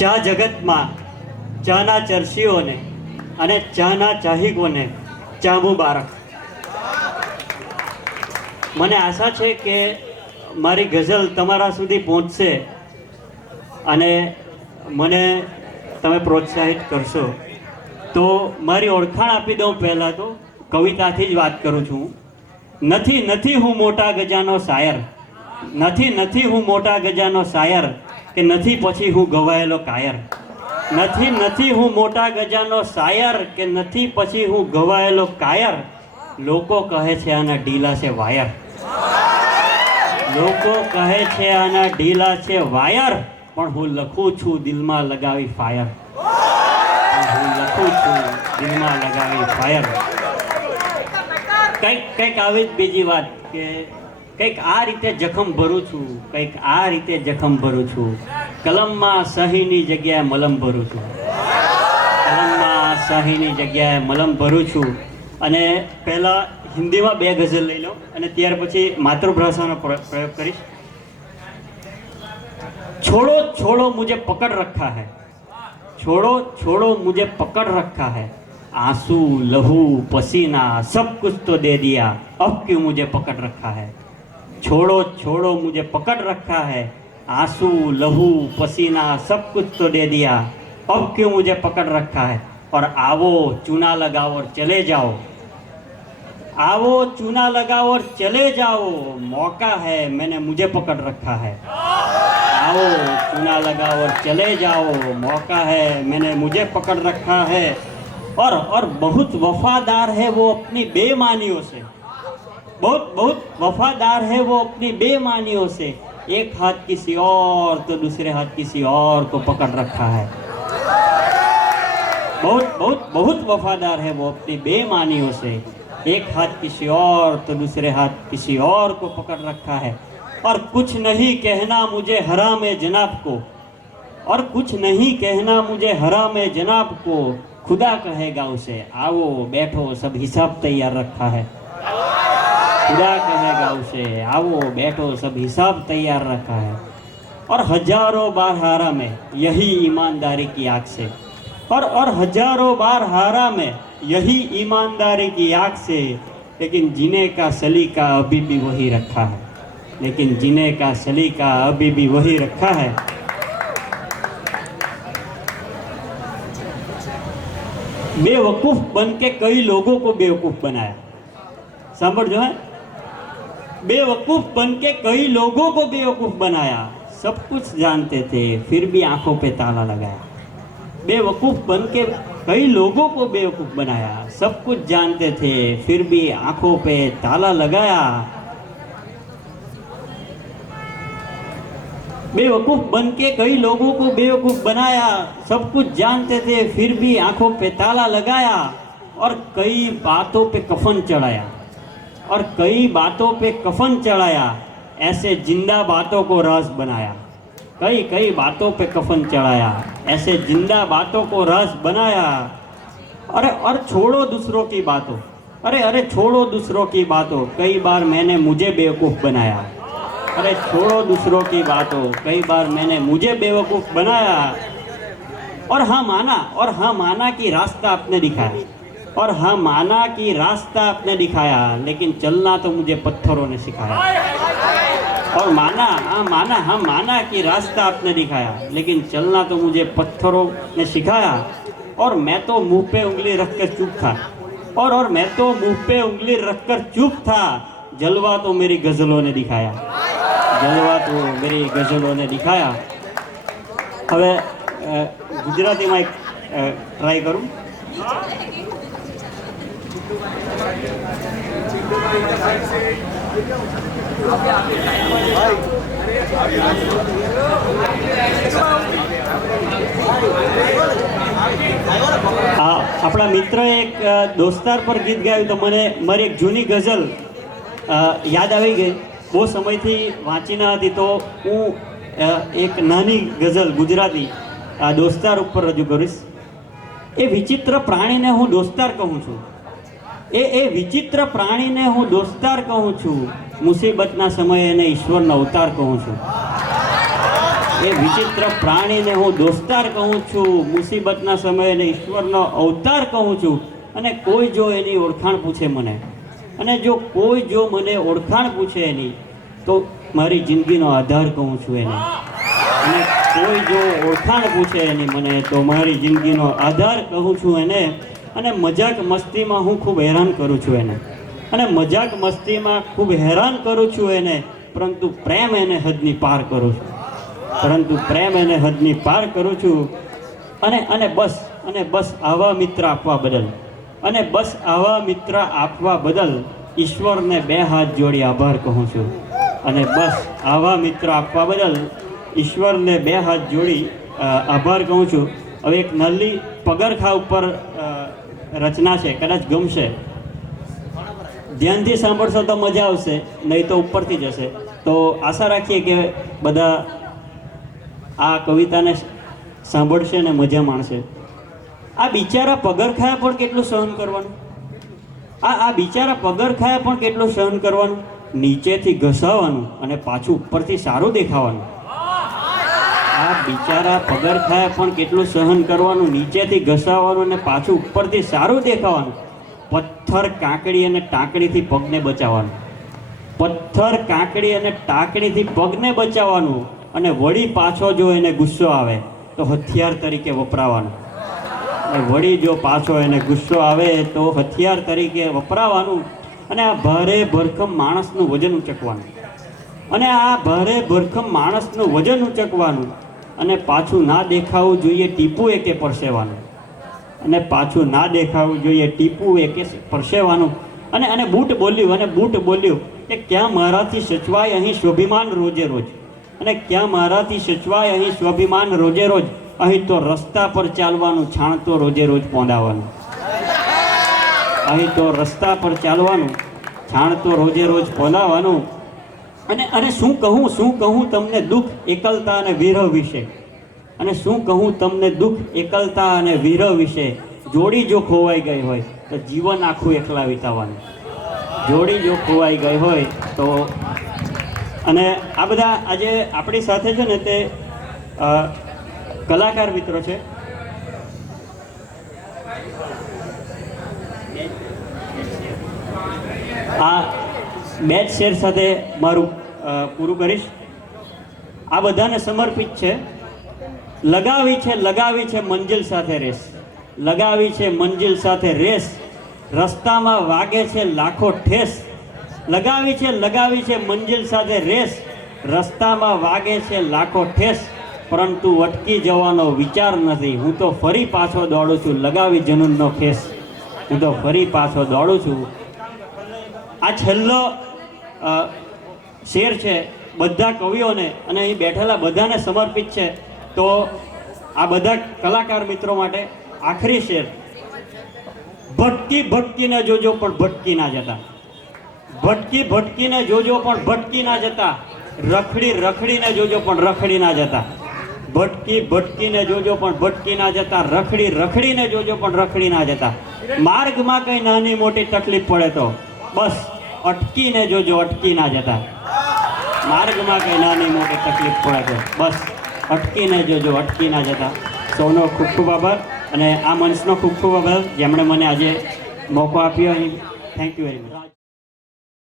ચા જગતમાં ચાના ચરસીઓને અને ચાના ચાહિકોને ચા મુબારક. મને આશા છે કે મારી ગઝલ તમારા સુધી પહોંચશે અને મને તમે પ્રોત્સાહિત કરશો. તો મારી ઓળખાણ આપી દઉં. પહેલાં તો કવિતાથી જ વાત કરું છું. નથી હું મોટા ગજાનો શાયર, નથી હું મોટા ગજાનો શાયર, કે નથી પછી હું ગવાયેલો કાયર. નથી હું મોટા ગજાનો શાયર, કે નથી પછી હું ગવાયેલો કાયર. લોકો કહે છે આના ઢીલા છે વાયર, લોકો કહે છે આના ઢીલા છે વાયર, પણ હું લખું છું દિલમાં લગાવી ફાયર, હું લખું છું દિલમાં લગાવી ફાયર. કંઈક આવી જ બીજી વાત કે કંઈક આ રીતે જખમ ભરું છું, કંઈક આ રીતે જખમ ભરું છું. કલમમાં સહીની જગ્યાએ મલમ ભરું છું, કલમમાં સહીની જગ્યાએ મલમ ભરું છું. અને પહેલાં હિન્દીમાં 2 ગઝલ લઈ લો અને ત્યાર પછી માતૃભાષાનો પ્રયોગ કરીશ. छोड़ो छोड़ो मुझे पकड़ रखा है, छोड़ो छोड़ो मुझे पकड़ रखा है. आंसू लहू पसीना सब कुछ तो दे दिया, अब क्यों मुझे पकड़ रखा है. छोड़ो छोड़ो मुझे पकड़ रखा है, आंसू लहू पसीना सब कुछ तो दे दिया, अब क्यों मुझे पकड़ रखा है. और आओ चूना लगाओ और चले जाओ, आओ चूना लगाओ और चले जाओ, मौका है मैंने मुझे पकड़ रखा है. आओ चूना लगाओ और चले जाओ, मौका है मैंने मुझे पकड़ रखा है. और बहुत वफादार है वो अपनी बेईमानियों से, बहुत बहुत वफादार है वो अपनी बेईमानियों से. एक हाथ किसी और तो दूसरे हाथ किसी और को पकड़ रखा है. बहुत बहुत बहुत वफादार है वो अपनी बेईमानियों से. एक हाथ किसी और तो दूसरे हाथ किसी और को पकड़ रखा है. और कुछ नहीं कहना मुझे हराम जनाब को, और कुछ नहीं कहना मुझे हराम जनाब को, खुदा कहेगा उसे आओ बैठो सब हिसाब तैयार रखा है. खुदा कहेगा उसे आओ बैठो सब हिसाब तैयार रखा है. और हजारों बार हारा में यही ईमानदारी की आग से, और हजारों बार हारा में यही ईमानदारी की आग से, लेकिन जीने का सलीका अभी भी वही रखा है, लेकिन जीने का सलीका अभी भी वही रखा है. बेवकूफ़ बन के कई लोगों को बेवकूफ़ बनाया. समझो है, बेवकूफ़ बन के कई लोगों को बेवकूफ़ बनाया. सब कुछ जानते थे फिर भी आंखों पे ताला लगाया. बेवकूफ़ बन के कई लोगों को बेवकूफ़ बनाया, सब कुछ जानते थे फिर भी आंखों पे ताला लगाया. बेवकूफ़ बन के कई लोगों को बेवकूफ़ बनाया, सब कुछ जानते थे फिर भी आंखों पे ताला लगाया. और कई बातों पे कफन चढ़ाया, और कई बातों पे कफन चढ़ाया, ऐसे जिंदा बातों को राज बनाया. कई बातों पे कफन चढ़ाया, ऐसे जिंदा बातों को राज बनाया. अरे और छोड़ो दूसरों की बातों, अरे छोड़ो दूसरों की बातों, कई बार मैंने मुझे बेवकूफ़ बनाया. अरे छोड़ो दूसरों की बातों, कई बार मैंने मुझे बेवकूफ़ बनाया. और हाँ माना कि रास्ता आपने दिखाया, और हाँ माना कि रास्ता आपने दिखाया, लेकिन चलना तो मुझे पत्थरों ने सिखाया. और माना कि रास्ता आपने दिखाया, लेकिन चलना तो मुझे पत्थरों ने सिखाया. और मैं तो मुंह पे उंगली रख कर चुप था, और मैं तो मुंह पे उंगली रख कर चुप था. जलवा तो मेरी गज़लों ने दिखाया, जलवा तो मेरी गज़लों ने दिखाया. હવે ગુજરાતીમાં એક ટ્રાય કરું. આપણા મિત્રએ એક દોસ્તાર પર ગીત ગાયું તો મને મારી એક જૂની ગઝલ યાદ આવી ગઈ. બહુ સમયથી વાંચી ન હતી તો હું એક નાની ગઝલ ગુજરાતી દોસ્તાર ઉપર રજૂ કરીશ. એ વિચિત્ર પ્રાણીને હું દોસ્તાર કહું છું, એ વિચિત્ર પ્રાણીને હું દોસ્તાર કહું છું, મુસીબતના સમયે એને ઈશ્વરનો અવતાર કહું છું. એ વિચિત્ર પ્રાણીને હું દોસ્તાર કહું છું, મુસીબતના સમયે ઈશ્વરનો અવતાર કહું છું. અને કોઈ જો એની ઓળખાણ પૂછે મને, અને જો કોઈ જો મને ઓળખાણ પૂછે એની, તો મારી જિંદગીનો આધાર કહું છું એને. અને કોઈ જો ઓળખાણ પૂછે એની મને, તો મારી જિંદગીનો આધાર કહું છું એને. અને મજાક મસ્તીમાં હું ખૂબ હેરાન કરું છું એને, અને મજાક મસ્તીમાં ખૂબ હેરાન કરું છું એને, પરંતુ પ્રેમ એને હદની પાર કરું છું, પરંતુ પ્રેમ એને હદની પાર કરું છું. અને બસ આવા મિત્ર આપવા બદલ, અને બસ આવા મિત્ર આપવા બદલ ઈશ્વરને 2 હાથ જોડી આભાર કહું છું. અને બસ આવા મિત્ર આપવા બદલ ઈશ્વરને 2 હાથ જોડી આભાર કહું છું. હવે એક નલ્લી પગરખા ઉપર રચના છે, કદાચ ગમશે. ધ્યાનથી સાંભળશો તો મજા આવશે, નહીં તો ઉપરથી જશે. તો આશા રાખીએ કે બધા આ કવિતાને સાંભળશે ને મજા માણશે. આ બિચારા પગરખાએ પણ કેટલું સહન કરવાનું, આ બિચારા પગરખાએ પણ કેટલું સહન કરવાનું. નીચેથી ઘસાવાનું અને પાછું ઉપરથી સારું દેખાવાનું. આ બિચારા પગરખાએ પણ કેટલું સહન કરવાનું, નીચેથી ઘસાવાનું અને પાછું ઉપરથી સારું દેખાવાનું. પથ્થર, કાંકડી અને ટાંકડીથી પગને બચાવવાનું, પથ્થર, કાંકડી અને ટાંકડીથી પગને બચાવવાનું. અને વળી પાછો જો એને ગુસ્સો આવે તો હથિયાર તરીકે વપરાવાનું. વળી જો પાછો એને ગુસ્સો આવે તો હથિયાર તરીકે વપરાવાનું. અને આ ભારે ભરખમ માણસનું વજન ઉચકવાનું, અને આ ભારે ભરખમ માણસનું વજન ઉચકવાનું. અને પાછું ના દેખાવું જોઈએ ટીપું એકે પરસેવાનું, અને પાછું ના દેખાવું જોઈએ ટીપું એકે પરસેવાનું. અને બૂટ બોલ્યું કે ક્યાં મારાથી સચવાય અહીં સ્વાભિમાન રોજે રોજ, અને ક્યાં મારાથી સચવાય અહીં સ્વાભિમાન રોજે રોજ. અહીં તો રસ્તા પર ચાલવાનું, છાણ તો રોજે રોજ પોંદાવાનું. અહીં તો રસ્તા પર ચાલવાનું, છાણ તો રોજે રોજ પોંદાવાનું. અને શું કહું તમને દુઃખ, એકલતા અને વિરહ વિશે. અને શું કહું તમને દુઃખ, એકલતા અને વિરહ વિશે. જોડી જો ખોવાઈ ગઈ હોય તો જીવન આખું એકલા વિતાવવાનું. જોડી જો ખોવાઈ ગઈ હોય તો. અને આ બધા આજે આપણી સાથે છે ને તે કલાકાર મિત્રો છે. આ 2 જ શેર સાથે મારું પૂરું કરીશ. આ બધાને સમર્પિત છે. લગાવી છે મંજિલ સાથે રેસ, લગાવી છે મંજિલ સાથે રેસ. રસ્તામાં વાગે છે લાખો ઠેસ. લગાવી છે મંજિલ સાથે રેસ. રસ્તામાં વાગે છે લાખો ઠેસ. પરંતુ અટકી જવાનો વિચાર નથી. હું તો ફરી પાછો દોડું છું, લગાવી જનૂનનો ખેસ. હું તો ફરી પાછો દોડું છું. આ છેલ્લો શેર છે બધા કવિઓને અને અહીં બેઠેલા બધાને સમર્પિત છે. તો આ બધા કલાકાર મિત્રો માટે આખરી શેર. ભટકીને જોજો પણ ભટકી ના જતા. ભટકીને જોજો પણ ભટકી ના જતા. રખડીને જોજો પણ રખડી ના જતા. ભટકીને જોજો પણ ભટકી ના જતા. રખડીને જોજો પણ રખડી ના જતા. માર્ગમાં કંઈ નાની મોટી તકલીફ પડે તો બસ અટકીને જોજો, અટકી ના જતા. માર્ગમાં કંઈ નાની મોટી તકલીફ પડે તો બસ અટકીને જોજો, અટકી ના જતા. સૌનો ખૂબ ખૂબ આભાર, અને આ મંચનો ખૂબ ખૂબ આભાર જેમણે મને આજે મોકો આપ્યો. Thank you very much.